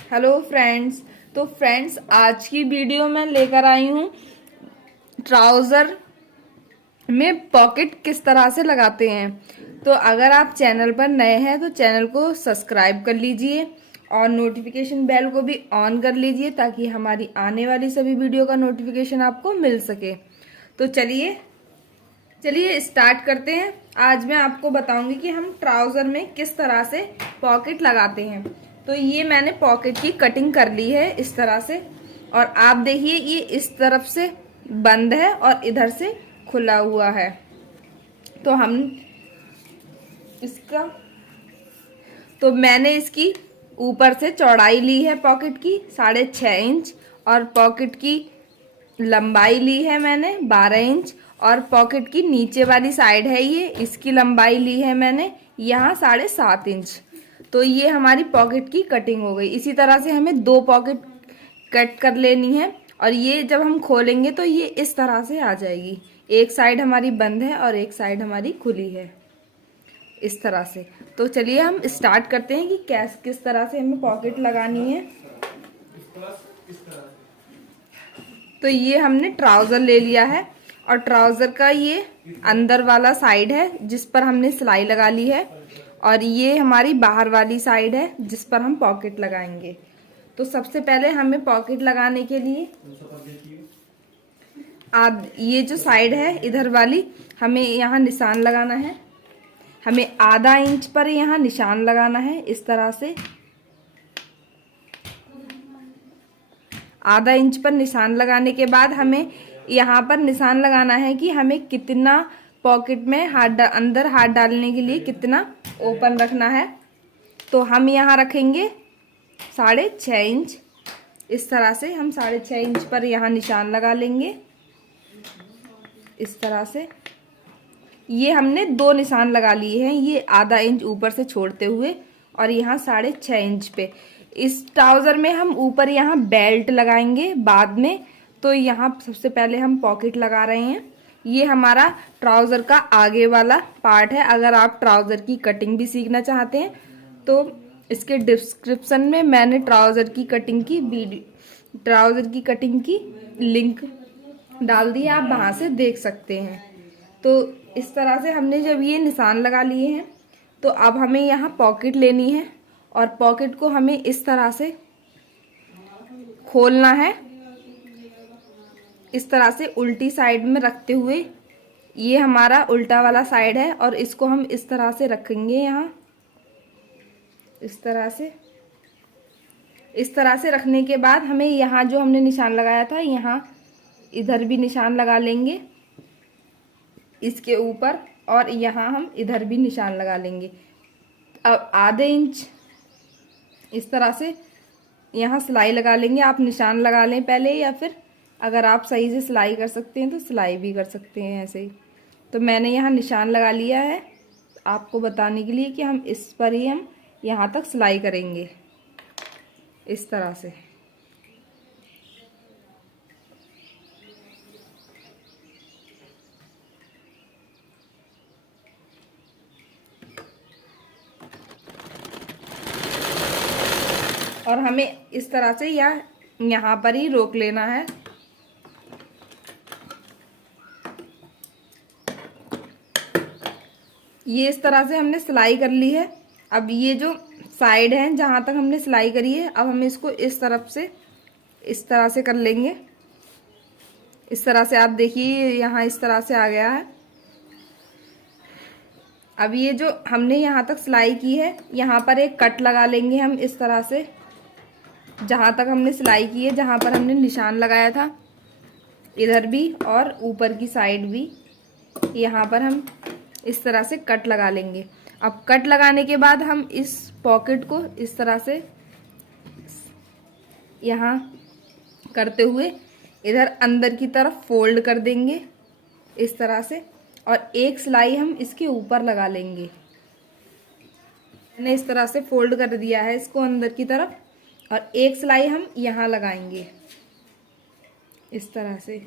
Hello friends. तो friends, आज की वीडियो में लेकर आई हूँ ट्राउज़र में पॉकेट किस तरह से लगाते हैं। तो अगर आप चैनल पर नए हैं तो चैनल को सब्सक्राइब कर लीजिए और नोटिफिकेशन बेल को भी ऑन कर लीजिए ताकि हमारी आने वाली सभी वीडियो का नोटिफिकेशन आपको मिल सके। तो चलिए स्टार्ट करते हैं। आज मैं आपको बताऊंगी कि हम ट्राउज़र में किस तरह से पॉकेट लगाते हैं। तो ये मैंने पॉकेट की कटिंग कर ली है इस तरह से, और आप देखिए ये इस तरफ से बंद है और इधर से खुला हुआ है। तो हम इसका तो मैंने इसकी ऊपर से चौड़ाई ली है पॉकेट की 6.5 इंच, और पॉकेट की लंबाई ली है मैंने 12 इंच, और पॉकेट की नीचे वाली साइड है ये, इसकी लंबाई ली है मैंने यहाँ 7.5 इंच। तो ये हमारी पॉकेट की कटिंग हो गई। इसी तरह से हमें 2 पॉकेट कट कर लेनी है, और ये जब हम खोलेंगे तो ये इस तरह से आ जाएगी। एक साइड हमारी बंद है और एक साइड हमारी खुली है इस तरह से। तो चलिए हम स्टार्ट करते हैं कि किस तरह से हमें पॉकेट लगानी है। तो ये हमने ट्राउज़र ले लिया है, और ट्राउज़र का ये अंदर वाला साइड है जिस पर हमने सिलाई लगा ली है, और ये हमारी बाहर वाली साइड है जिस पर हम पॉकेट लगाएंगे। तो सबसे पहले हमें पॉकेट लगाने के लिए ये जो साइड है इधर वाली, हमें यहाँ निशान लगाना है। हमें आधा इंच पर यहाँ निशान लगाना है इस तरह से। आधा इंच पर निशान लगाने के बाद हमें यहाँ पर निशान लगाना है कि हमें कितना पॉकेट में अंदर हाथ डालने के लिए कितना ओपन रखना है। तो हम यहाँ रखेंगे 6.5 इंच। इस तरह से हम 6.5 इंच पर यहाँ निशान लगा लेंगे इस तरह से। ये हमने 2 निशान लगा लिए हैं, ये आधा इंच ऊपर से छोड़ते हुए और यहाँ 6.5 इंच पे। इस ट्राउज़र में हम ऊपर यहाँ बेल्ट लगाएंगे बाद में। तो यहाँ सबसे पहले हम पॉकेट लगा रहे हैं। ये हमारा ट्राउज़र का आगे वाला पार्ट है। अगर आप ट्राउज़र की कटिंग भी सीखना चाहते हैं तो इसके डिस्क्रिप्शन में मैंने ट्राउज़र की कटिंग की लिंक डाल दी है, आप वहाँ से देख सकते हैं। तो इस तरह से हमने जब ये निशान लगा लिए हैं तो अब हमें यहाँ पॉकेट लेनी है, और पॉकेट को हमें इस तरह से खोलना है, इस तरह से उल्टी साइड में रखते हुए। ये हमारा उल्टा वाला साइड है और इसको हम इस तरह से रखेंगे यहाँ इस तरह से। इस तरह से रखने के बाद हमें यहाँ जो हमने निशान लगाया था यहाँ इधर भी निशान लगा लेंगे इसके ऊपर, और यहाँ हम इधर भी निशान लगा लेंगे। अब आधे इंच इस तरह से यहाँ सिलाई लगा लेंगे। आप निशान लगा लें पहले, या फिर अगर आप सही से सिलाई कर सकते हैं तो सिलाई भी कर सकते हैं ऐसे ही। तो मैंने यहाँ निशान लगा लिया है आपको बताने के लिए कि हम इस पर ही हम यहाँ तक सिलाई करेंगे इस तरह से। और हमें इस तरह से यहाँ पर ही रोक लेना है। ये इस तरह से हमने सिलाई कर ली है। अब ये जो साइड है जहाँ तक हमने सिलाई करी है, अब हम इसको इस तरफ से इस तरह से कर लेंगे। इस तरह से आप देखिए यहाँ इस तरह से आ गया है। अब ये जो हमने यहाँ तक सिलाई की है यहाँ पर एक कट लगा लेंगे हम इस तरह से। जहाँ तक हमने सिलाई की है, जहाँ पर हमने निशान लगाया था इधर भी और ऊपर की साइड भी, यहाँ पर हम इस तरह से कट लगा लेंगे। अब कट लगाने के बाद हम इस पॉकेट को इस तरह से यहाँ करते हुए इधर अंदर की तरफ फोल्ड कर देंगे इस तरह से, और एक सिलाई हम इसके ऊपर लगा लेंगे। मैंने इस तरह से फोल्ड कर दिया है इसको अंदर की तरफ, और एक सिलाई हम यहाँ लगाएंगे इस तरह से।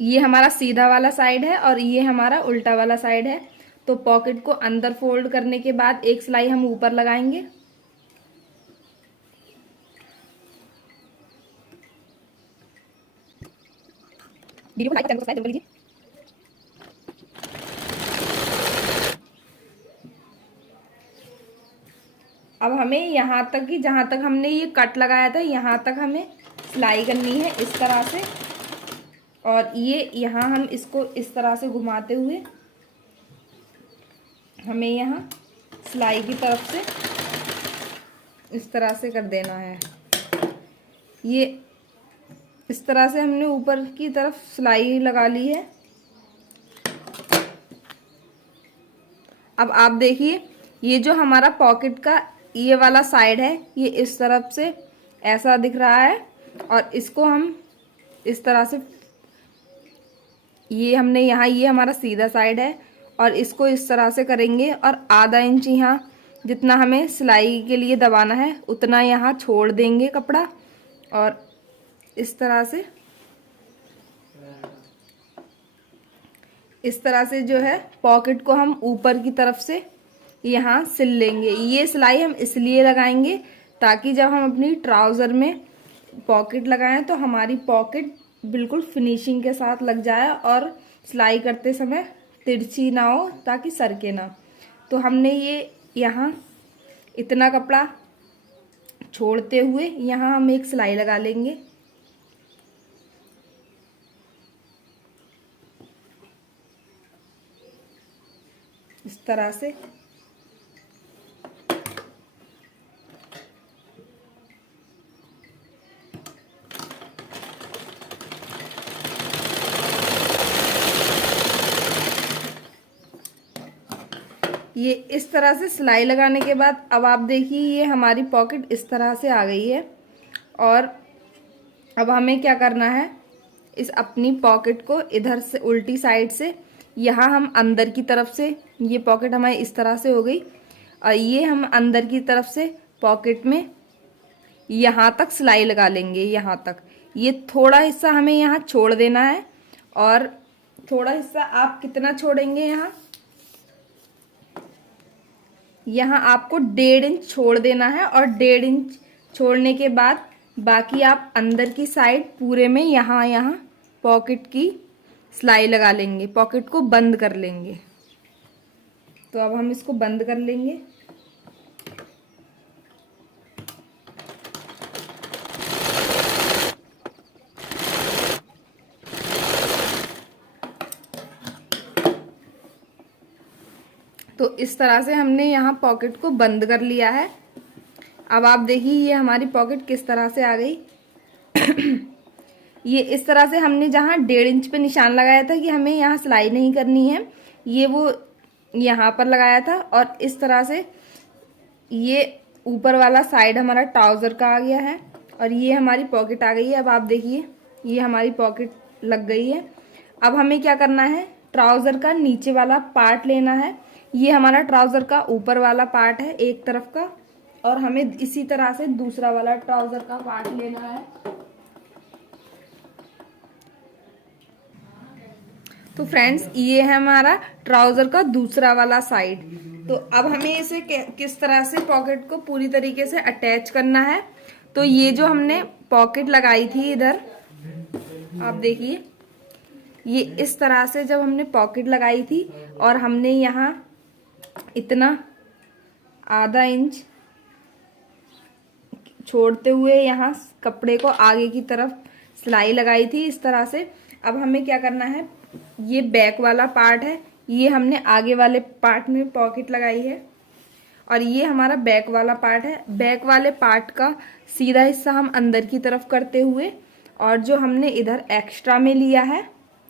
ये हमारा सीधा वाला साइड है और ये हमारा उल्टा वाला साइड है। तो पॉकेट को अंदर फोल्ड करने के बाद एक सिलाई हम ऊपर लगाएंगे वीडियो को लाइक और चैनल को सब्सक्राइब जरूर कर लीजिए। अब हमें यहाँ तक कि जहाँ तक हमने ये कट लगाया था यहाँ तक हमें सिलाई करनी है इस तरह से। और ये यहाँ हम इसको इस तरह से घुमाते हुए हमें यहाँ सिलाई की तरफ से इस तरह से कर देना है। ये इस तरह से हमने ऊपर की तरफ सिलाई लगा ली है। अब आप देखिए ये जो हमारा पॉकेट का ये वाला साइड है ये इस तरफ से ऐसा दिख रहा है और इसको हम इस तरह से ये हमने यहाँ ये हमारा सीधा साइड है और इसको इस तरह से करेंगे और आधा इंच यहाँ जितना हमें सिलाई के लिए दबाना है उतना यहाँ छोड़ देंगे कपड़ा और इस तरह से जो है पॉकेट को हम ऊपर की तरफ से यहाँ सिल लेंगे। ये सिलाई हम इसलिए लगाएंगे ताकि जब हम अपनी ट्राउज़र में पॉकेट लगाएं तो हमारी पॉकेट बिल्कुल फिनिशिंग के साथ लग जाए और सिलाई करते समय तिरछी ना हो ताकि सरके ना। तो हमने ये यहाँ इतना कपड़ा छोड़ते हुए यहाँ हम एक सिलाई लगा लेंगे। इस तरह से ये इस तरह से सिलाई लगाने के बाद अब आप देखिए ये हमारी पॉकेट इस तरह से आ गई है। और अब हमें क्या करना है इस अपनी पॉकेट को इधर से उल्टी साइड से यहाँ हम अंदर की तरफ से ये पॉकेट हमारी इस तरह से हो गई और ये हम अंदर की तरफ से पॉकेट में यहाँ तक सिलाई लगा लेंगे। यहाँ तक ये थोड़ा हिस्सा हमें यहाँ छोड़ देना है और थोड़ा हिस्सा आप कितना छोड़ेंगे यहाँ आपको 1.5 इंच छोड़ देना है और 1.5 इंच छोड़ने के बाद बाकी आप अंदर की साइड पूरे में यहाँ पॉकेट की सिलाई लगा लेंगे, पॉकेट को बंद कर लेंगे। तो अब हम इसको बंद कर लेंगे। तो इस तरह से हमने यहाँ पॉकेट को बंद कर लिया है। अब आप देखिए ये हमारी पॉकेट किस तरह से आ गई। ये इस तरह से हमने जहाँ 1.5 इंच पे निशान लगाया था कि हमें यहाँ सिलाई नहीं करनी है, ये वो यहाँ पर लगाया था और इस तरह से ये ऊपर वाला साइड हमारा ट्राउज़र का आ गया है और ये हमारी पॉकेट आ गई है। अब आप देखिए ये हमारी पॉकेट लग गई है। अब हमें क्या करना है ट्राउज़र का नीचे वाला पार्ट लेना है। ये हमारा ट्राउज़र का ऊपर वाला पार्ट है एक तरफ का और हमें इसी तरह से दूसरा वाला ट्राउज़र का पार्ट लेना है। तो फ्रेंड्स ये है हमारा ट्राउज़र का दूसरा वाला साइड। तो अब हमें इसे किस तरह से पॉकेट को पूरी तरीके से अटैच करना है। तो ये जो हमने पॉकेट लगाई थी इधर आप देखिए ये इस तरह से जब हमने पॉकेट लगाई थी और हमने यहाँ इतना आधा इंच छोड़ते हुए यहाँ कपड़े को आगे की तरफ सिलाई लगाई थी इस तरह से। अब हमें क्या करना है ये बैक वाला पार्ट है, ये हमने आगे वाले पार्ट में पॉकेट लगाई है और ये हमारा बैक वाला पार्ट है। बैक वाले पार्ट का सीधा हिस्सा हम अंदर की तरफ करते हुए और जो हमने इधर एक्स्ट्रा में लिया है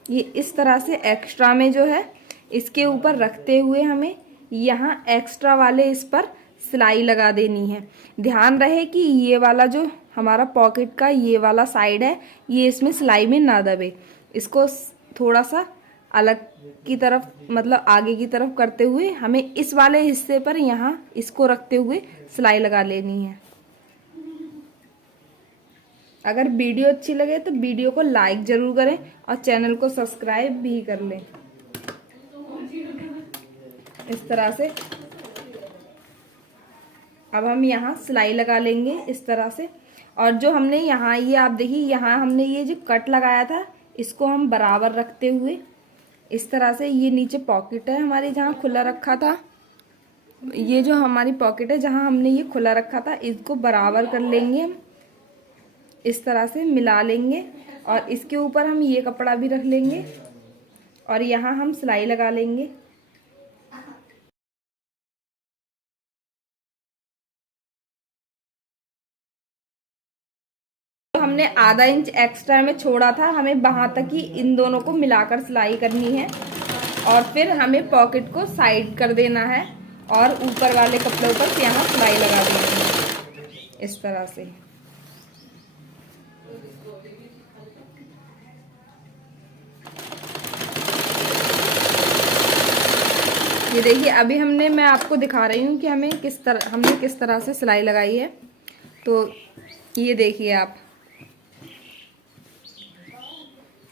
ये इस तरह से एक्स्ट्रा में जो है इसके ऊपर रखते हुए हमें यहाँ एक्स्ट्रा वाले इस पर सिलाई लगा देनी है। ध्यान रहे कि ये वाला जो हमारा पॉकेट का ये वाला साइड है ये इसमें सिलाई में ना दबे, इसको थोड़ा सा अलग की तरफ मतलब आगे की तरफ करते हुए हमें इस वाले हिस्से पर यहाँ इसको रखते हुए सिलाई लगा लेनी है। अगर वीडियो अच्छी लगे तो वीडियो को लाइक ज़रूर करें और चैनल को सब्सक्राइब भी कर लें। इस तरह से अब हम यहाँ सिलाई लगा लेंगे इस तरह से। और जो हमने यहाँ ये आप देखिए यहाँ हमने ये जो कट लगाया था इसको हम बराबर रखते हुए इस तरह से, ये नीचे पॉकेट है हमारी जहाँ खुला रखा था, ये जो हमारी पॉकेट है जहाँ हमने ये खुला रखा था, इसको बराबर कर लेंगे हम, इस तरह से मिला लेंगे और इसके ऊपर हम ये कपड़ा भी रख लेंगे और यहाँ हम सिलाई लगा लेंगे। हमने आधा इंच एक्स्ट्रा में छोड़ा था, हमें वहां तक ही इन दोनों को मिलाकर सिलाई करनी है और फिर हमें पॉकेट को साइड कर देना है और ऊपर वाले कपड़ों पर यहाँ सिलाई लगा देनी है इस तरह से। ये देखिए अभी मैं आपको दिखा रही हूँ कि हमने किस तरह से सिलाई लगाई है। तो ये देखिए आप,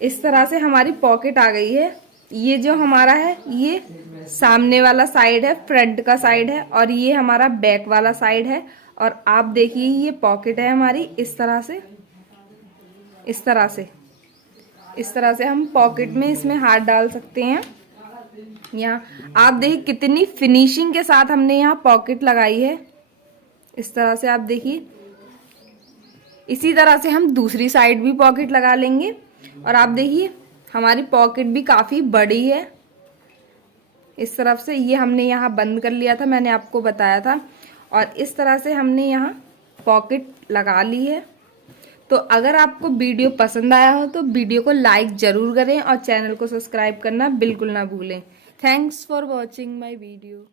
इस तरह से हमारी पॉकेट आ गई है। ये जो हमारा है ये सामने वाला साइड है, फ्रंट का साइड है, और ये हमारा बैक वाला साइड है। और आप देखिए ये पॉकेट है हमारी, इस तरह से हम पॉकेट में इसमें हाथ डाल सकते हैं। यहाँ आप देखिए कितनी फिनिशिंग के साथ हमने यहाँ पॉकेट लगाई है, इस तरह से आप देखिए। इसी तरह से हम दूसरी साइड भी पॉकेट लगा लेंगे और आप देखिए हमारी पॉकेट भी काफ़ी बड़ी है। इस तरफ से ये हमने यहाँ बंद कर लिया था, मैंने आपको बताया था, और इस तरह से हमने यहाँ पॉकेट लगा ली है। तो अगर आपको वीडियो पसंद आया हो तो वीडियो को लाइक ज़रूर करें और चैनल को सब्सक्राइब करना बिल्कुल ना भूलें। Thanks for watching my video.